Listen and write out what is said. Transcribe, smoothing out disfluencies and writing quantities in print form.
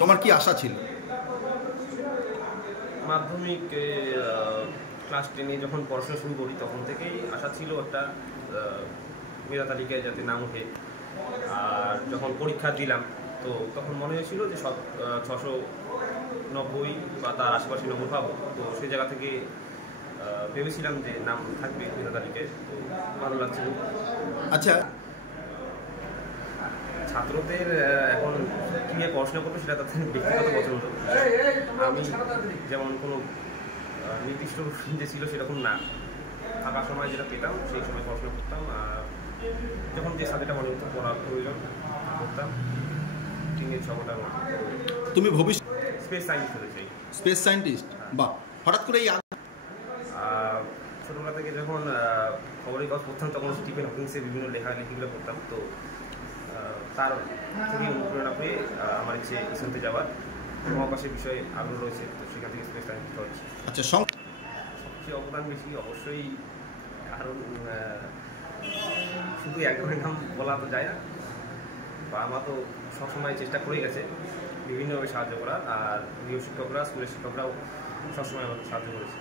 তোমার কি আশা ছিল? মাধ্যমিক ক্লাস 10-এ যখন পড়াশোনা শুরু করি তখন থেকেই আশা ছিল একটা মেধা তালিকায় যাতে নাম ওঠে। আর যখন পরীক্ষা দিলাম তো তখন মনে হয়েছিল যে সব 690 বা তার আশেপাশে নম্বর পাবো। তো সেই জায়গা থেকে ভেবেছিলাম যে নাম থাকবে মেধা তালিকায়, তো ভালো লাগছিল। আচ্ছা, ছাত্রদের এখন কী নিয়ে পড়াশোনা করবে সেটা তাদের ব্যক্তিগত পছন্দ। আমি যেমন কোনো নির্দিষ্ট যে ছিল সেরকম না, থাকার সময় যেটা পেতাম সেই সময় পড়াশোনা করতাম। আর যখন যে সাবজেক্টটা মনে হতো পড়ার প্রয়োজন করতাম। 3-6 ঘন্টার মতো। তুমি ভবিষ্যৎ স্পেস সায়েন্স হতে চাই। Space scientist? বাহ, হঠাৎ করে এই ছোটোবেলা থেকে যখন খবরের কাগজ পড়তাম তখন স্টিফেন হকিংসের বিভিন্ন লেখালেখিগুলো পড়তাম। তো তার থেকে অনুপ্রেরণা পেয়ে আমার ইচ্ছে ইসরোতে যাওয়ার, মহাকাশের বিষয়ে আগ্রহ রয়েছে, তো সেখান থেকে স্পেস সায়েন্স হচ্ছে। আচ্ছা, সবচেয়ে অবদান বেশি অবশ্যই, কারণ শুধু একজনের নাম বলা তো যায় না। বা আমার তো সবসময় চেষ্টা করেই গেছে বিভিন্নভাবে সাহায্য করার, আর গৃহ শিক্ষকরা, স্কুলের শিক্ষকরাও সবসময় আমাকে সাহায্য করেছে।